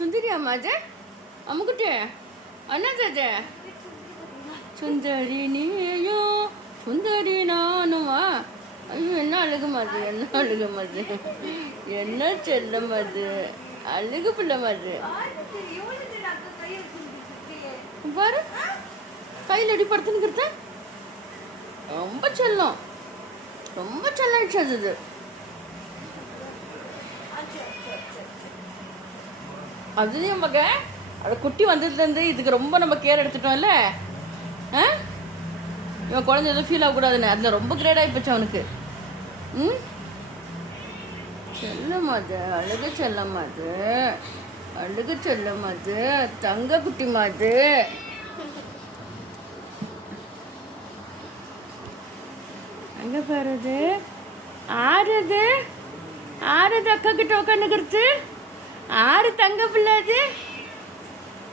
சுந்தரியாம்மா அது அம்முக்குட்டி என்னது அது சுந்தரி நீயும் சுந்தரி நானுமா ஐயோ என்ன அழுகுமா அது என்ன அழுகுமா அது என்ன செல்லம் அது அழுகு பிள்ளைமா அது பாரு கையில் அடி படுத்துன்னு ரொம்ப செல்லம் ரொம்ப செல்லாயிடுச்சு அது அதுலேயும் மக அது குட்டி வந்ததுலேருந்து இதுக்கு ரொம்ப நம்ம கேர் எடுத்துட்டோம்ல இவன் குழந்தை எதுவும் ஃபீல் ஆகக்கூடாதுன்னு அதில் ரொம்ப கிரேட் ஆகிப்போச்சு அவனுக்கு செல்லம் அது அழுகு செல்லம் அது அழுகு செல்லம் அது தங்க குட்டி மாது அங்கே பாருது ஆறுது ஆறுது அக்கா கிட்ட உட்காந்துக்கிறது ஆறு தங்க பிள்ளை அது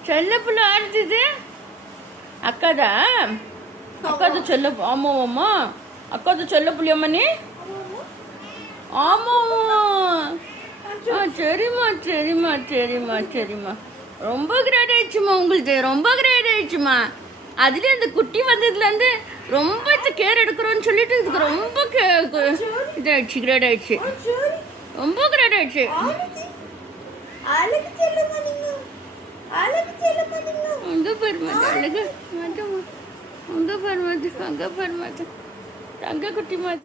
செல்ல பிள்ளை ஆடுது அக்காதா அக்காது செல்ல ஆமாவாம்மா அக்காது செல்ல பிள்ளையம்மா நீ ஆமாவா சரிம்மா சரிம்மா சரிம்மா சரிம்மா ரொம்ப கிரேட் ஆயிடுச்சுமா உங்களுக்கு ரொம்ப கிரேட் ஆயிடுச்சுமா அதுலேயே அந்த குட்டி வந்ததுலேருந்து ரொம்ப கேர் எடுக்கிறோன்னு சொல்லிட்டு இதுக்கு ரொம்ப இதாகிடுச்சு கிரேட் ஆயிடுச்சு ரொம்ப கிரேட் ஆயிடுச்சு அங்கே பெருமாது அழகு அங்கே பெருமாது அங்கே பெருமாது தங்க குட்டி மாதிரி